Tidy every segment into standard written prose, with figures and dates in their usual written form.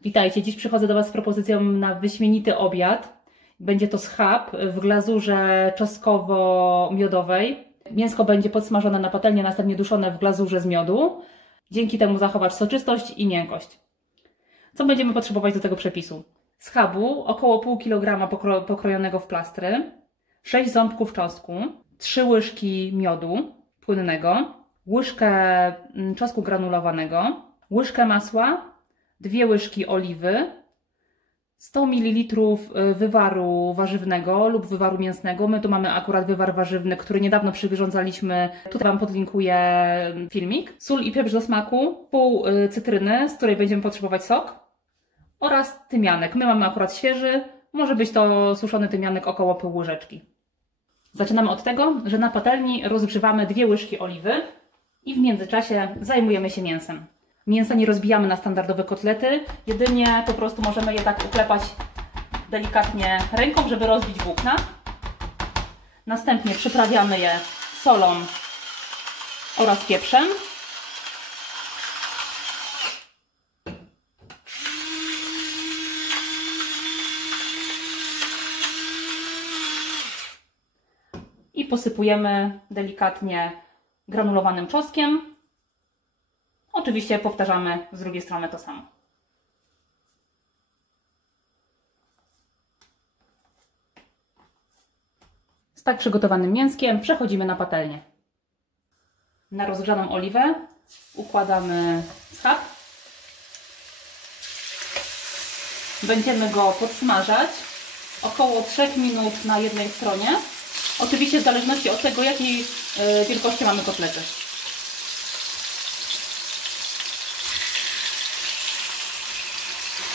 Witajcie, dziś przychodzę do Was z propozycją na wyśmienity obiad. Będzie to schab w glazurze czosnkowo-miodowej. Mięsko będzie podsmażone na patelni, następnie duszone w glazurze z miodu. Dzięki temu zachować soczystość i miękkość. Co będziemy potrzebować do tego przepisu? Schabu, około pół kilograma pokrojonego w plastry, 6 ząbków czosnku, 3 łyżki miodu płynnego, łyżkę czosnku granulowanego, łyżkę masła, 2 łyżki oliwy, 100 ml wywaru warzywnego lub wywaru mięsnego. My tu mamy akurat wywar warzywny, który niedawno przyrządzaliśmy. Tutaj Wam podlinkuję filmik. Sól i pieprz do smaku, pół cytryny, z której będziemy potrzebować sok oraz tymianek. My mamy akurat świeży, może być to suszony tymianek około pół łyżeczki. Zaczynamy od tego, że na patelni rozgrzewamy 2 łyżki oliwy i w międzyczasie zajmujemy się mięsem. Mięsa nie rozbijamy na standardowe kotlety, jedynie po prostu możemy je tak uklepać delikatnie ręką, żeby rozbić włókna. Następnie przyprawiamy je solą oraz pieprzem. I posypujemy delikatnie granulowanym czosnkiem. Oczywiście powtarzamy z drugiej strony to samo. Z tak przygotowanym mięskiem przechodzimy na patelnię. Na rozgrzaną oliwę układamy schab. Będziemy go podsmażać około 3 minut na jednej stronie. Oczywiście w zależności od tego, jakiej wielkości mamy kotlety.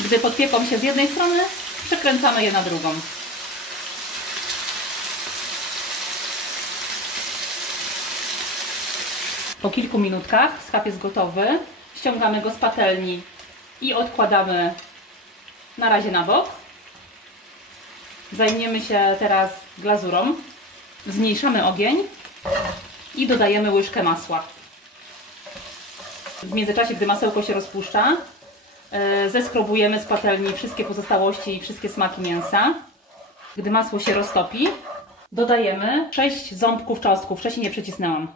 Gdy podpieką się z jednej strony, przekręcamy je na drugą. Po kilku minutkach schab jest gotowy. Ściągamy go z patelni i odkładamy na razie na bok. Zajmiemy się teraz glazurą. Zmniejszamy ogień i dodajemy łyżkę masła. W międzyczasie, gdy masełko się rozpuszcza, zeskrobujemy z patelni wszystkie pozostałości i wszystkie smaki mięsa. Gdy masło się roztopi, dodajemy 6 ząbków czosnku. Wcześniej nie przycisnęłam.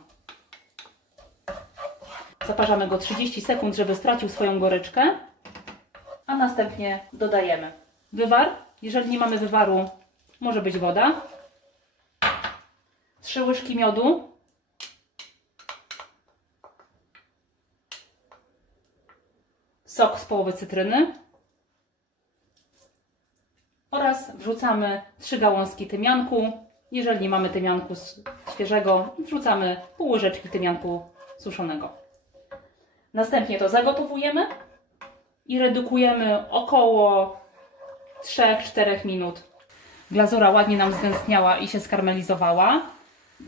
Zaparzamy go 30 sekund, żeby stracił swoją goryczkę, a następnie dodajemy wywar. Jeżeli nie mamy wywaru, może być woda. 3 łyżki miodu. Sok z połowy cytryny oraz wrzucamy 3 gałązki tymianku. Jeżeli nie mamy tymianku świeżego, wrzucamy pół łyżeczki tymianku suszonego. Następnie to zagotowujemy i redukujemy około 3-4 minut. Glazura ładnie nam zgęstniała i się skarmelizowała.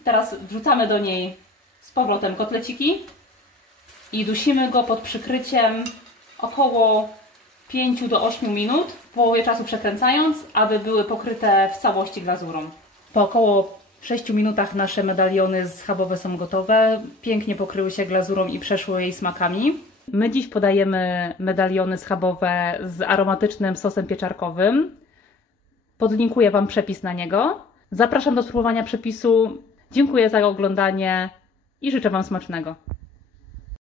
Teraz wrzucamy do niej z powrotem kotleciki i dusimy go pod przykryciem około 5 do 8 minut, w połowie czasu przekręcając, aby były pokryte w całości glazurą. Po około 6 minutach nasze medaliony schabowe są gotowe. Pięknie pokryły się glazurą i przeszły jej smakami. My dziś podajemy medaliony schabowe z aromatycznym sosem pieczarkowym. Podlinkuję Wam przepis na niego. Zapraszam do spróbowania przepisu. Dziękuję za oglądanie i życzę Wam smacznego.